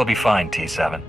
We'll be fine, T7.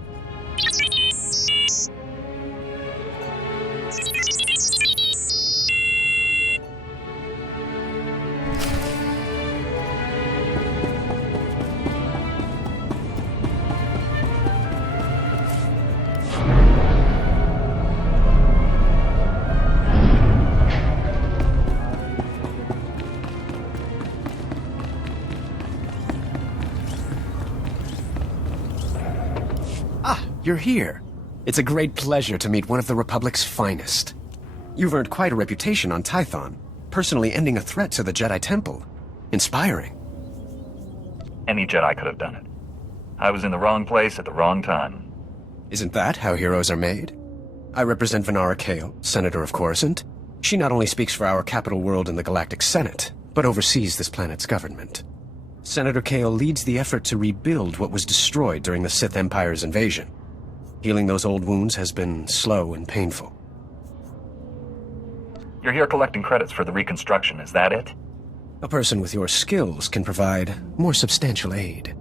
You're here. It's a great pleasure to meet one of the Republic's finest. You've earned quite a reputation on Tython, personally ending a threat to the Jedi Temple. Inspiring. Any Jedi could have done it. I was in the wrong place at the wrong time. Isn't that how heroes are made? I represent Venara Kale, Senator of Coruscant. She not only speaks for our capital world in the Galactic Senate, but oversees this planet's government. Senator Kale leads the effort to rebuild what was destroyed during the Sith Empire's invasion. Healing those old wounds has been slow and painful. You're here collecting credits for the reconstruction, is that it? A person with your skills can provide more substantial aid.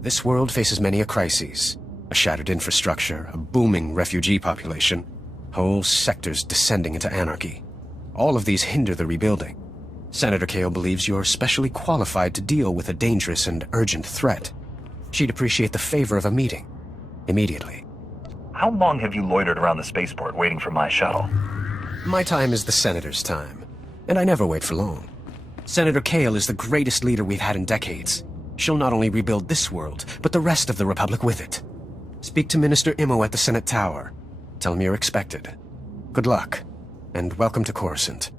This world faces many a crisis. A shattered infrastructure, a booming refugee population, whole sectors descending into anarchy. All of these hinder the rebuilding. Senator Kale believes you're specially qualified to deal with a dangerous and urgent threat. She'd appreciate the favor of a meeting. Immediately. How long have you loitered around the spaceport waiting for my shuttle? My time is the Senator's time, and I never wait for long. Senator Kale is the greatest leader we've had in decades. She'll not only rebuild this world, but the rest of the Republic with it. Speak to Minister Immo at the Senate Tower. Tell him you're expected. Good luck, and welcome to Coruscant.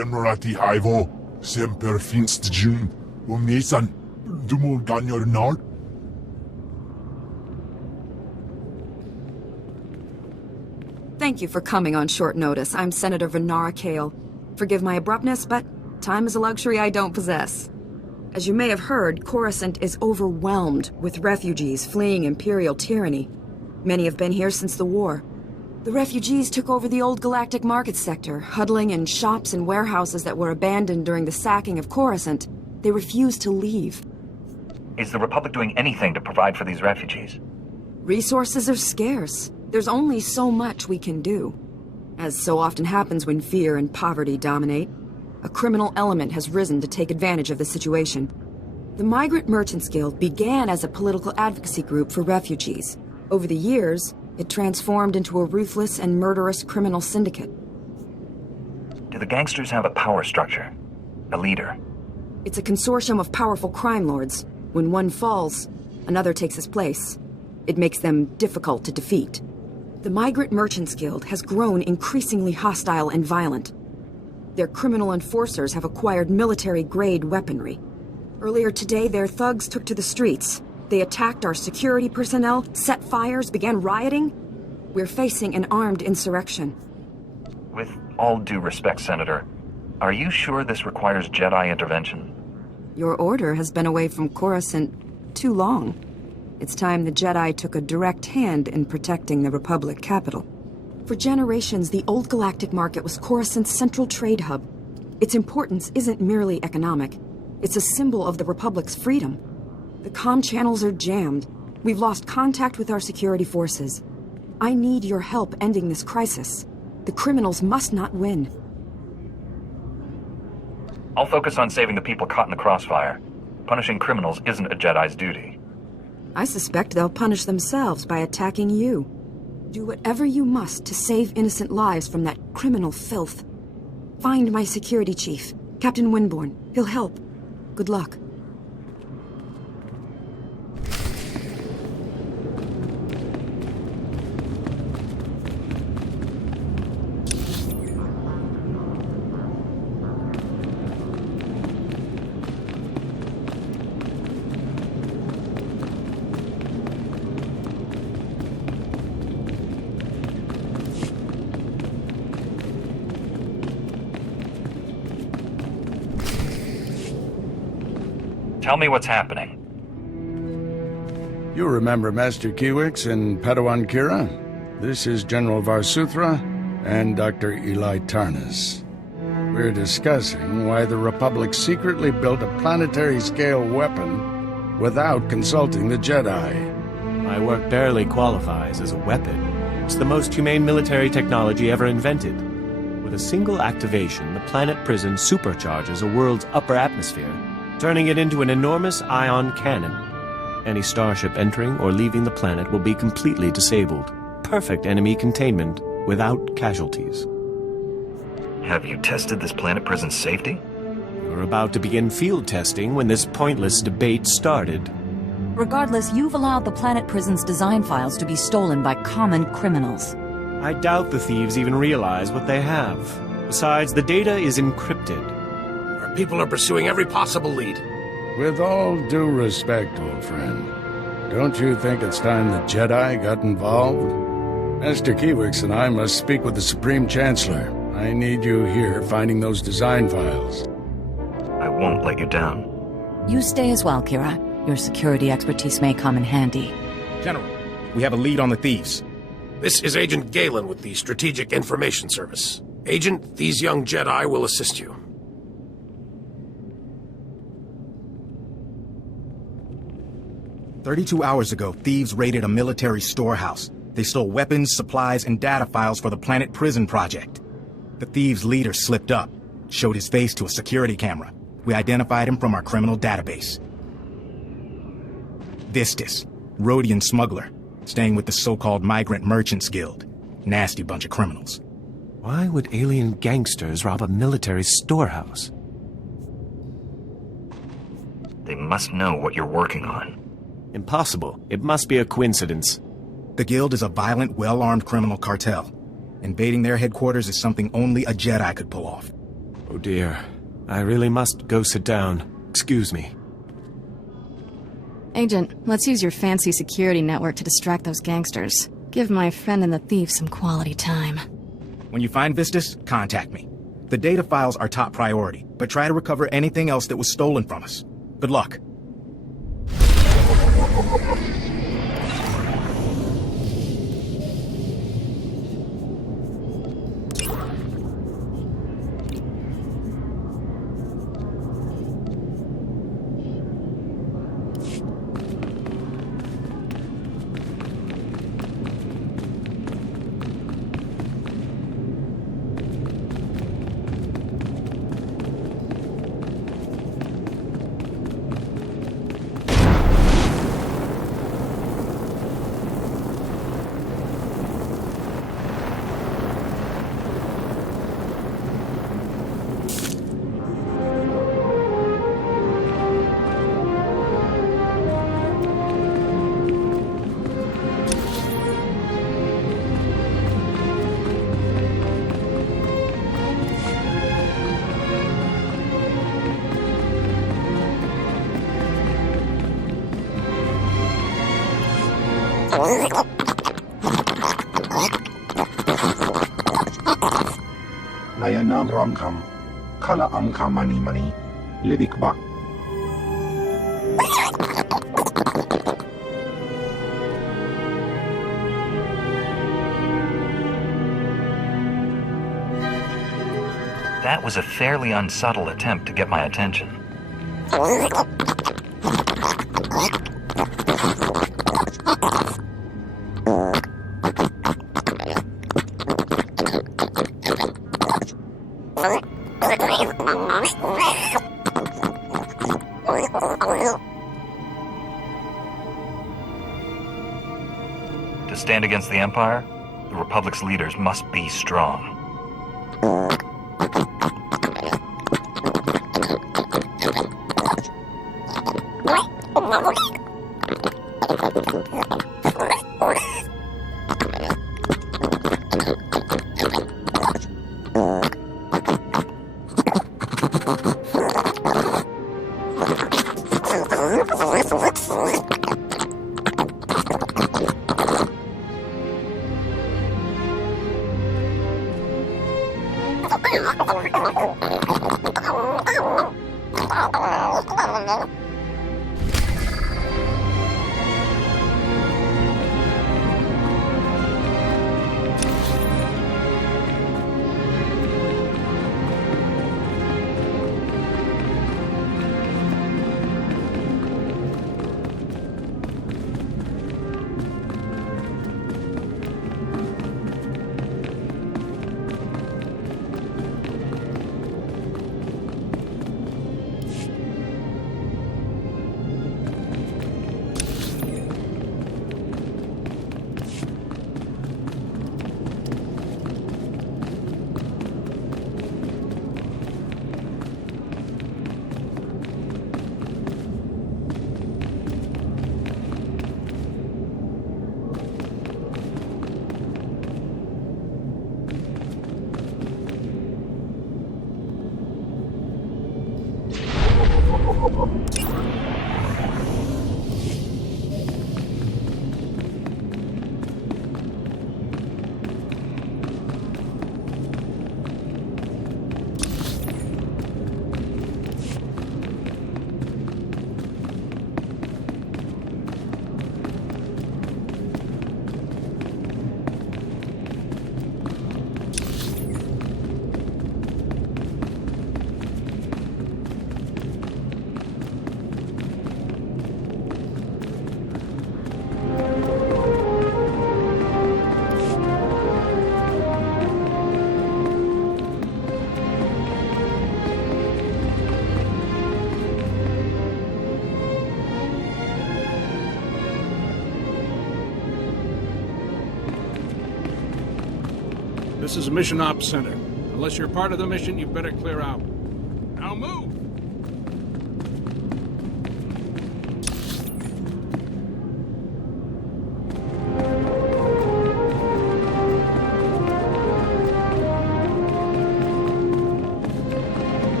Venerati Hivo, Semper Finst Jun, Nisan, Dumul Ganyor Nard. Thank you for coming on short notice. I'm Senator Venara Kale. Forgive my abruptness, but time is a luxury I don't possess. As you may have heard, Coruscant is overwhelmed with refugees fleeing Imperial tyranny. Many have been here since the war. The refugees took over the old Galactic market sector, huddling in shops and warehouses that were abandoned during the sacking of Coruscant. They refused to leave. Is the Republic doing anything to provide for these refugees? Resources are scarce. There's only so much we can do. As so often happens when fear and poverty dominate, a criminal element has risen to take advantage of the situation. The Migrant Merchants Guild began as a political advocacy group for refugees. Over the years, it transformed into a ruthless and murderous criminal syndicate. Do the gangsters have a power structure? A leader? It's a consortium of powerful crime lords. When one falls, another takes his place. It makes them difficult to defeat. The Migrant Merchants Guild has grown increasingly hostile and violent. Their criminal enforcers have acquired military-grade weaponry. Earlier today, their thugs took to the streets. They attacked our security personnel, set fires, began rioting. We're facing an armed insurrection. With all due respect, Senator, are you sure this requires Jedi intervention? Your order has been away from Coruscant too long. It's time the Jedi took a direct hand in protecting the Republic capital. For generations, the old Galactic market was Coruscant's central trade hub. Its importance isn't merely economic. It's a symbol of the Republic's freedom. The comm channels are jammed. We've lost contact with our security forces. I need your help ending this crisis. The criminals must not win. I'll focus on saving the people caught in the crossfire. Punishing criminals isn't a Jedi's duty. I suspect they'll punish themselves by attacking you. Do whatever you must to save innocent lives from that criminal filth. Find my security chief, Captain Winborn. He'll help. Good luck. Tell me what's happening. You remember Master Kiwix and Padawan Kira? This is General Varsuthra and Dr. Eli Tarnas. We're discussing why the Republic secretly built a planetary-scale weapon without consulting the Jedi. My work barely qualifies as a weapon. It's the most humane military technology ever invented. With a single activation, the planet prison supercharges a world's upper atmosphere, turning it into an enormous ion cannon. Any starship entering or leaving the planet will be completely disabled. Perfect enemy containment without casualties. Have you tested this planet prison's safety? We were about to begin field testing when this pointless debate started. Regardless, you've allowed the planet prison's design files to be stolen by common criminals. I doubt the thieves even realize what they have. Besides, the data is encrypted. Our people are pursuing every possible lead. With all due respect, old friend, don't you think it's time the Jedi got involved? Master Kiwix and I must speak with the Supreme Chancellor. I need you here finding those design files. I won't let you down. You stay as well, Kira. Your security expertise may come in handy. General, we have a lead on the thieves. This is Agent Galen with the Strategic Information Service. Agent, these young Jedi will assist you. 32 hours ago, thieves raided a military storehouse. They stole weapons, supplies, and data files for the Planet Prison Project. The thieves' leader slipped up, showed his face to a security camera. We identified him from our criminal database. Vistus, Rhodian smuggler, staying with the so-called Migrant Merchants Guild. Nasty bunch of criminals. Why would alien gangsters rob a military storehouse? They must know what you're working on. Impossible. It must be a coincidence. The Guild is a violent, well-armed criminal cartel. Invading their headquarters is something only a Jedi could pull off. Oh dear. I really must go sit down. Excuse me. Agent, let's use your fancy security network to distract those gangsters. Give my friend and the thief some quality time. When you find Vistus, contact me. The data files are top priority, but try to recover anything else that was stolen from us. Good luck. Nayanam Ramkam, Kala Amka Mani, Lidikbak. That was a fairly unsubtle attempt to get my attention. To stand against the Empire, the Republic's leaders must be strong. This is a mission ops center. Unless you're part of the mission, you better clear out. Now move!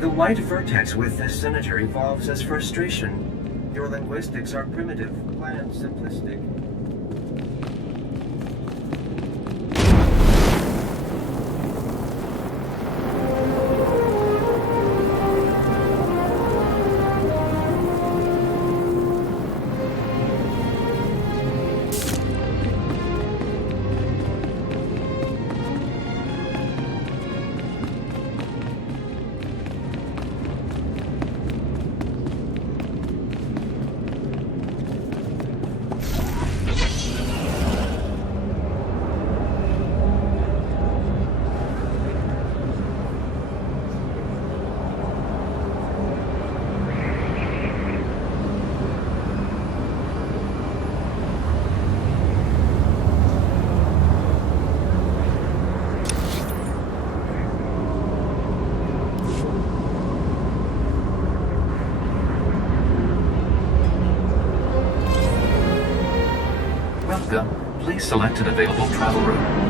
The white vertex with this senator evolves as frustration. Your linguistics are primitive, bland, simplistic. Please select an available travel route.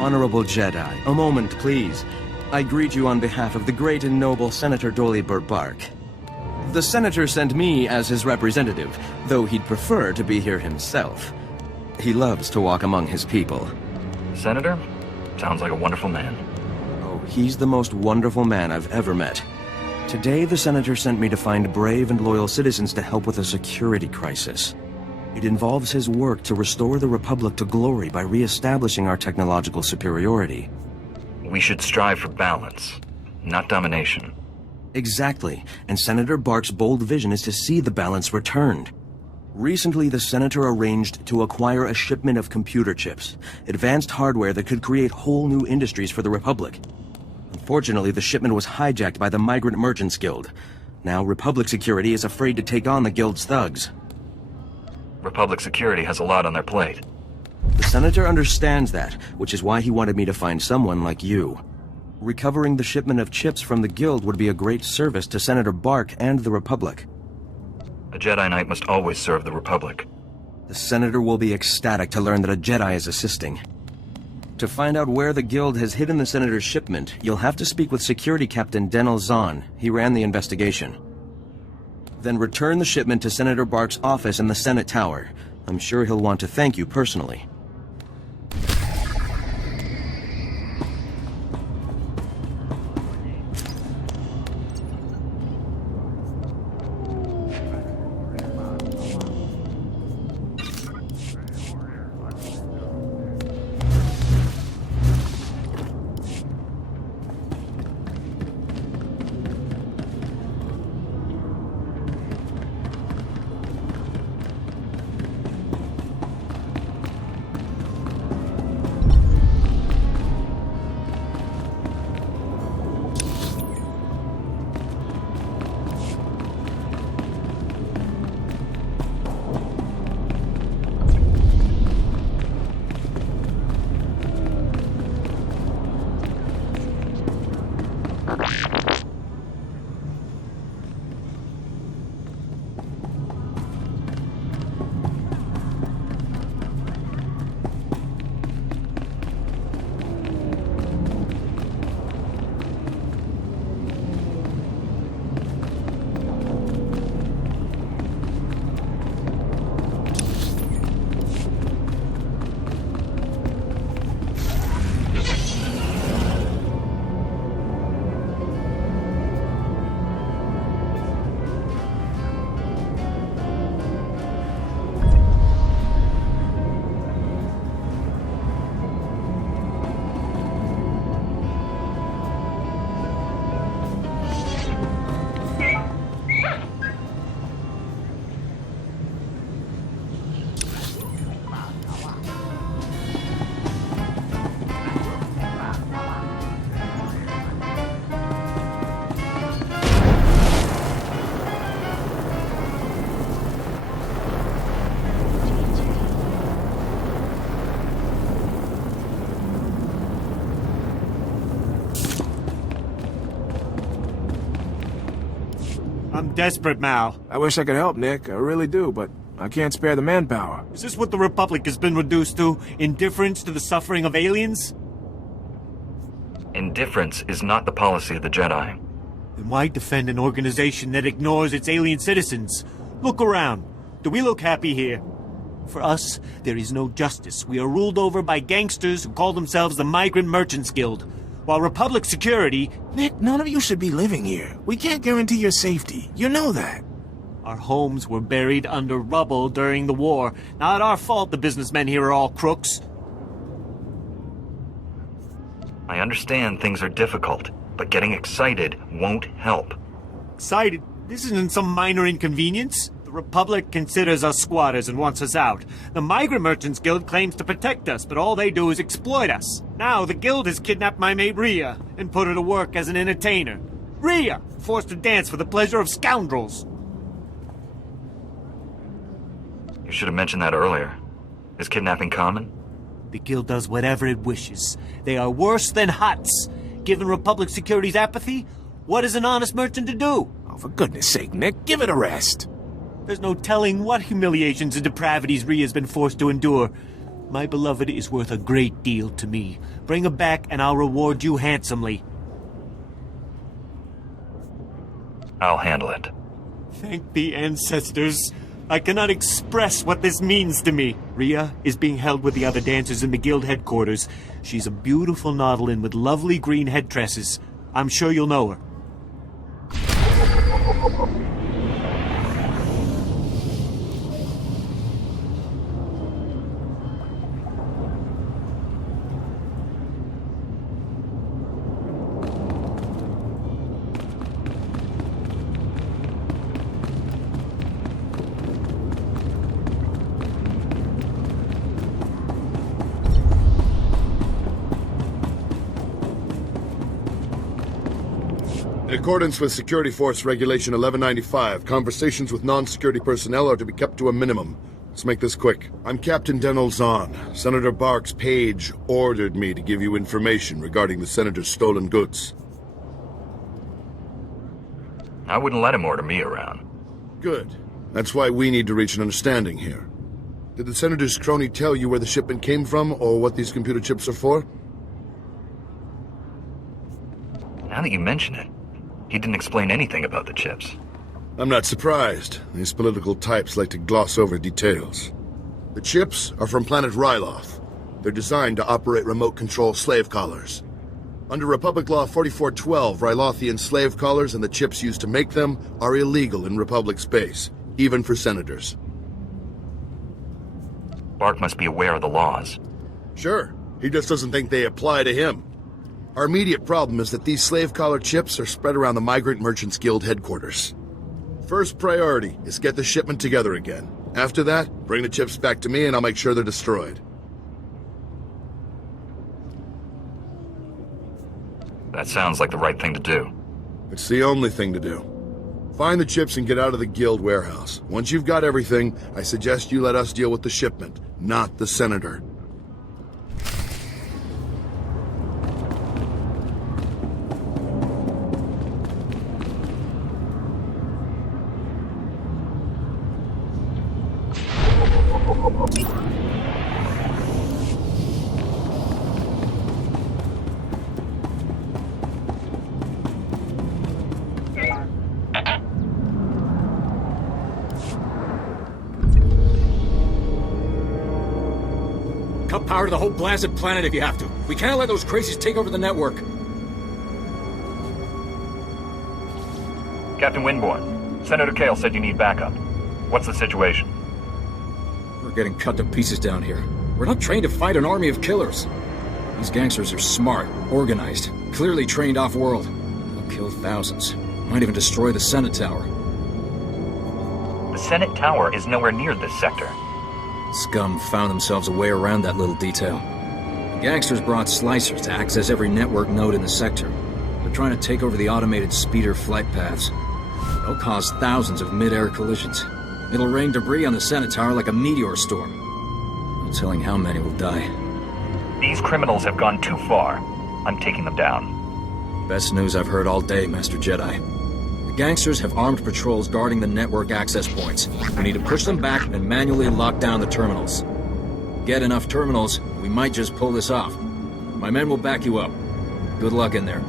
Honorable Jedi, a moment, please. I greet you on behalf of the great and noble Senator Dolly Burbark. The Senator sent me as his representative, though he'd prefer to be here himself. He loves to walk among his people. Senator? Sounds like a wonderful man. Oh, he's the most wonderful man I've ever met. Today, the Senator sent me to find brave and loyal citizens to help with a security crisis. It involves his work to restore the Republic to glory by re-establishing our technological superiority. We should strive for balance, not domination. Exactly, and Senator Bark's bold vision is to see the balance returned. Recently, the Senator arranged to acquire a shipment of computer chips, advanced hardware that could create whole new industries for the Republic. Unfortunately, the shipment was hijacked by the Migrant Merchants Guild. Now, Republic security is afraid to take on the Guild's thugs. Republic security has a lot on their plate. The Senator understands that, which is why he wanted me to find someone like you. Recovering the shipment of chips from the Guild would be a great service to Senator Bark and the Republic. A Jedi Knight must always serve the Republic. The Senator will be ecstatic to learn that a Jedi is assisting. To find out where the Guild has hidden the Senator's shipment, you'll have to speak with Security Captain Denel Zahn. He ran the investigation. Then return the shipment to Senator Bark's office in the Senate Tower. I'm sure he'll want to thank you personally. I'm desperate, Mal. I wish I could help, Nick. I really do, but I can't spare the manpower. Is this what the Republic has been reduced to? Indifference to the suffering of aliens? Indifference is not the policy of the Jedi. Then why defend an organization that ignores its alien citizens? Look around. Do we look happy here? For us, there is no justice. We are ruled over by gangsters who call themselves the Migrant Merchants Guild. While Republic security... Nick, none of you should be living here. We can't guarantee your safety. You know that. Our homes were buried under rubble during the war. Not our fault the businessmen here are all crooks. I understand things are difficult, but getting excited won't help. Excited? This isn't some minor inconvenience. The Republic considers us squatters and wants us out. The Migrant Merchants Guild claims to protect us, but all they do is exploit us. Now the Guild has kidnapped my mate Rhea and put her to work as an entertainer. Rhea! Forced to dance for the pleasure of scoundrels. You should have mentioned that earlier. Is kidnapping common? The Guild does whatever it wishes. They are worse than Hutts. Given Republic Security's apathy, what is an honest merchant to do? Oh, for goodness sake, Nick, give it a rest. There's no telling what humiliations and depravities Rhea's been forced to endure. My beloved is worth a great deal to me. Bring her back and I'll reward you handsomely. I'll handle it. Thank the ancestors. I cannot express what this means to me. Rhea is being held with the other dancers in the Guild headquarters. She's a beautiful Nautilin with lovely green head tresses. I'm sure you'll know her. In accordance with Security Force Regulation 1195, conversations with non-security personnel are to be kept to a minimum. Let's make this quick. I'm Captain Denel Zahn. Senator Bark's page ordered me to give you information regarding the Senator's stolen goods. I wouldn't let him order me around. Good. That's why we need to reach an understanding here. Did the Senator's crony tell you where the shipment came from, or what these computer chips are for? Now that you mention it, he didn't explain anything about the chips. I'm not surprised. These political types like to gloss over details. The chips are from planet Ryloth. They're designed to operate remote control slave collars. Under Republic Law 4412, Rylothian slave collars and the chips used to make them are illegal in Republic space, even for senators. Bark must be aware of the laws. Sure. He just doesn't think they apply to him. Our immediate problem is that these slave collar chips are spread around the Migrant Merchants Guild headquarters. First priority is get the shipment together again. After that, bring the chips back to me and I'll make sure they're destroyed. That sounds like the right thing to do. It's the only thing to do. Find the chips and get out of the Guild warehouse. Once you've got everything, I suggest you let us deal with the shipment, not the Senator. Cut power to the whole blasted planet if you have to. We can't let those crazies take over the network. Captain Winborn, Senator Kale said you need backup. What's the situation? We're getting cut to pieces down here. We're not trained to fight an army of killers. These gangsters are smart, organized, clearly trained off-world. They'll kill thousands. Might even destroy the Senate Tower. The Senate Tower is nowhere near this sector. Scum found themselves a way around that little detail. The gangsters brought slicers to access every network node in the sector. They're trying to take over the automated speeder flight paths. They'll cause thousands of mid-air collisions. It'll rain debris on the Senate Tower like a meteor storm. No telling how many will die. These criminals have gone too far. I'm taking them down. Best news I've heard all day, Master Jedi. The Gangsters have armed patrols guarding the network access points. We need to push them back and manually lock down the terminals. Get enough terminals, we might just pull this off. My men will back you up. Good luck in there.